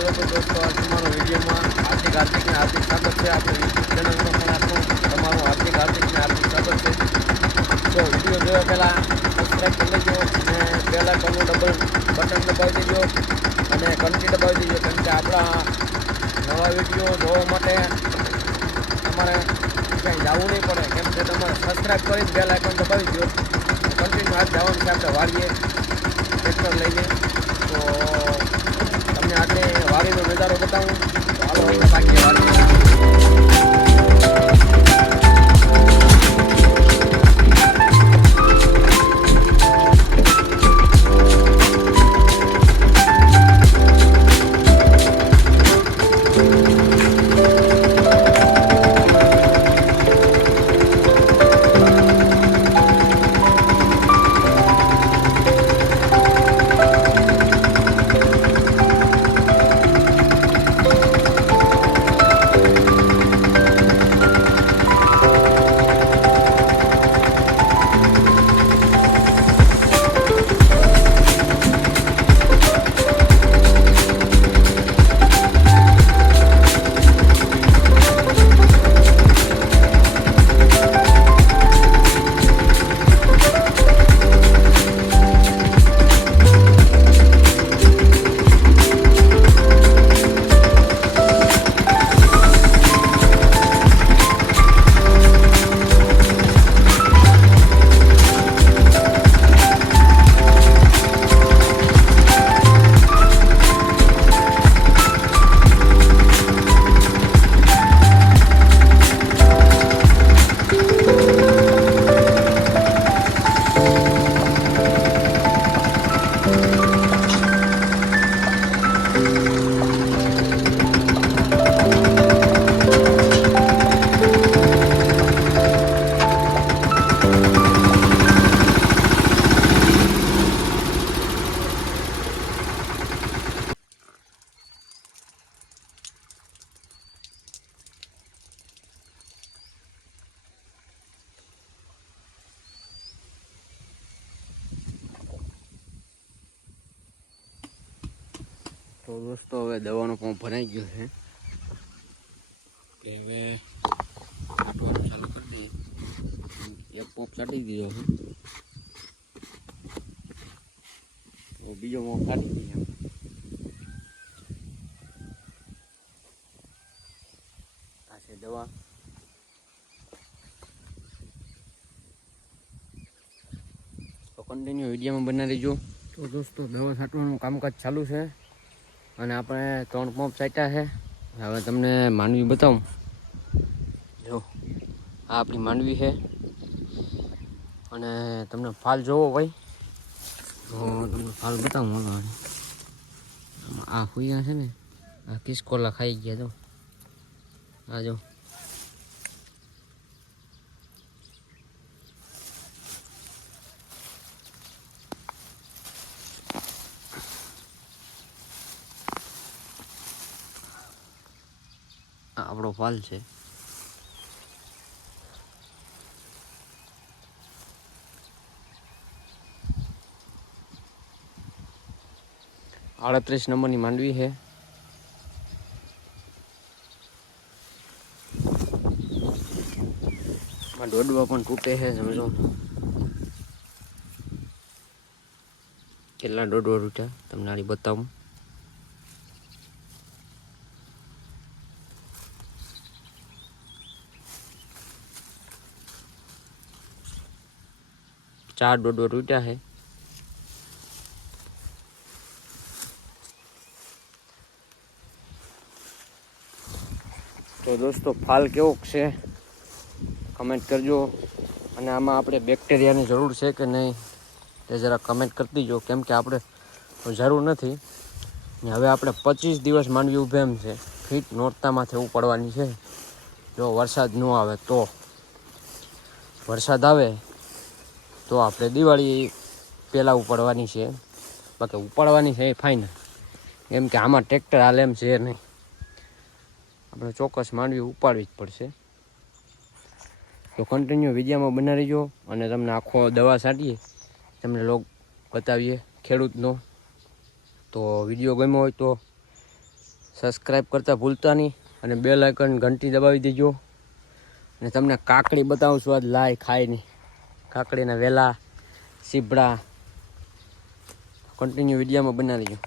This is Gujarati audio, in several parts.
हेलो तो दोस्तों आज तुम्हारा वीडियो में हार्दिक स्वागत है। आपने यूट्यूब चैनल में પણ આપનું તમારું હાર્દિક સ્વાગત છે। તો વિડીયો જોયા પહેલાં સબસ્ક્રાઈબ કરી લેજો અને બેલ આઇકોનનું ડબલ બટન દબાવી દેજો અને ઘંટી દબાવી દેજો, કેમ કે આપણા નવા વિડીયો જોવા માટે તમારે ક્યાંય જવું નહીં પડે, કેમ કે તમારે સબસ્ક્રાઈબ કરીને બેલ આઇકોન દબાવી દો। કન્ટિન્યુ હાથ જવાનું છે આપણે વાડીએ ટ્રેક્ટર લઈને। તો તમને આજે વાડીનો નજારો બતાવું, તો હાલો આપણે ભાગીએ વાડીએ। તો દોસ્તો હવે દવાનો પંપ ભરાઈ ગયો છે કે હવે કાઢવાનું ચાલુ કરી દઈએ। એક પંપ છાંટી દીધો છે, તો બીજો પંપ છાંટી દઈએ। આ છે દવા। તો કન્ટિન્યુ વિડીયોમાં બનાવી દેજો। તો દોસ્તો દવા છાંટવાનું કામકાજ ચાલુ છે અને આપણે 3 પંપ છાંટ્યા છે। હવે તમને માંડવી બતાવું, જો આ આપણી માંડવી છે અને તમને ફાલ જોવો ભાઈ, તો તમને ફાલ બતાવું। આમાં આ હુયા છે ને, આ કિસકોલા ખાઈ ગયા, તો આ જો આપણો ફાલ છે। આડત્રીસ નંબરની માંડવી છે। દોડવા પણ તૂટે છે, સમજો કેટલા દોડવા તૂટ્યા તમને આની બતાવું। ચાર દોડવા તૂટ્યા છે। તો દોસ્તો ફાલ કેવો છે કમેન્ટ કરજો, અને આમાં આપણે બેક્ટેરિયાની જરૂર છે કે નહીં તે જરા કમેન્ટ કરી દીજો, કેમ કે આપણે જરૂર નથી ને। હવે આપણે 25 દિવસ માંડવી ઊભે એમ છે, ફીટ નોરતામાંથી ઉપાડવાની છે। જો વરસાદ ન આવે તો, વરસાદ આવે તો આપણે દિવાળી પહેલાં ઉપાડવાની છે, બાકી ઉપાડવાની છે એ ફાઇનલ, કેમ કે આમાં ટ્રેક્ટર હાલે એમ છે નહીં, આપણે ચોક્કસ માંડવી ઉપાડવી જ પડશે। તો કન્ટિન્યુ વિડીયોમાં બના રહીજો અને તમને આખો દવા છાંટીએ તમને લોગ બતાવીએ ખેડૂતનો। તો વિડીયો ગમ્યો હોય તો સબસ્ક્રાઈબ કરતા ભૂલતા નહીં અને બેલ આઇકન ઘંટી દબાવી દેજો. અને તમને કાકડી બતાવું છું આજ લાય ખાઈને. કાકડીના વેલા સીબડા કન્ટિન્યુ વિડીયોમાં બનાવી લેજો.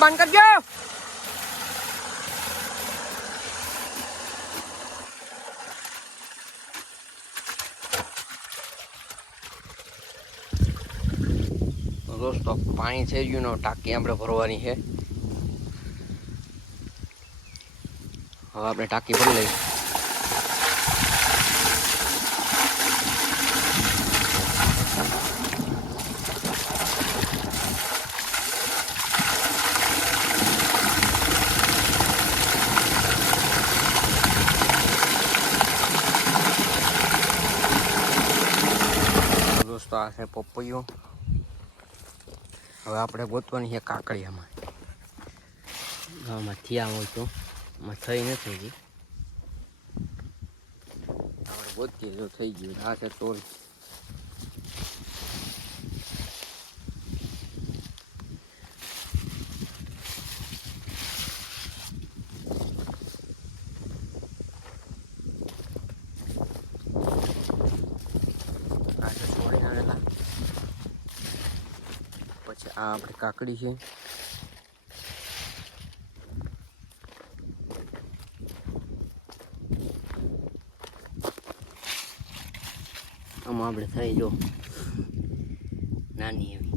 બંધ કરજો. દોસ્તો પાણી થઈ ગયું ને ટાંકી આપણે ભરવાની છે. હવે આપણે ટાંકી ભરી લઈએ. દોસ્તો આ છે પપૈયો. હવે આપણે ગોતવાની છે કાકડી. આમાં થયા હોય તો આમાં થઈ નથી હજી. આપણે ગોતીએ જો થઈ ગયું. આ છે તોરી. પછી આ આપણી કાકડી છે. આમાં આપણે થઈ જો નાની એવી.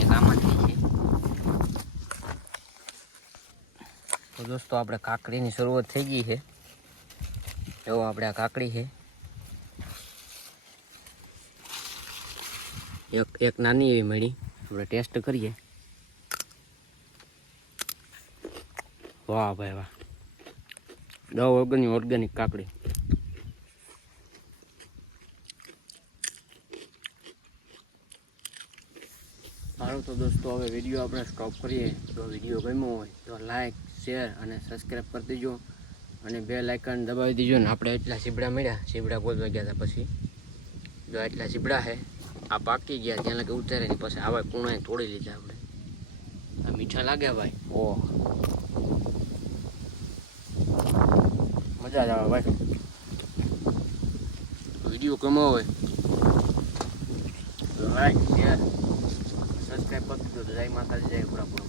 એક આમાંથી છે. તો દોસ્તો આપણે કાકડીની શરૂઆત થઈ ગઈ છે. જો આપણે આ કાકડી છે. એક નાની એવી મળી. આપણે ટેસ્ટ કરીએ. વાહ ભાઈ વાહ. 10 વગરની ઓર્ગેનિક કાકડી. સારું તો દોસ્તો હવે વિડીયો આપણે સ્ટોપ કરીએ. જો વિડીયો ગમ્યો હોય તો લાઈક શેર અને સબસ્ક્રાઈબ કરી દેજો અને બેલ આઇકન દબાવી દેજો. ને આપણે એટલા સીબડા મળ્યા. સીબડા ગોતવા ગયા હતા. પછી જો એટલા સીબડા છે. આ પાકી ગયા ત્યાં લગે ઉતારે ને પછી આવા કુણાએ તોડી લીધા આપણે. આ મીઠા લાગે ભાઈ. ઓહ મજા જ આવે ભાઈ. વિડીયો ગમ્યો હોય તો લાઈક શેર સબસ્ક્રાઈબ કરી દેજો. જય માતાજી, જય પૂરા.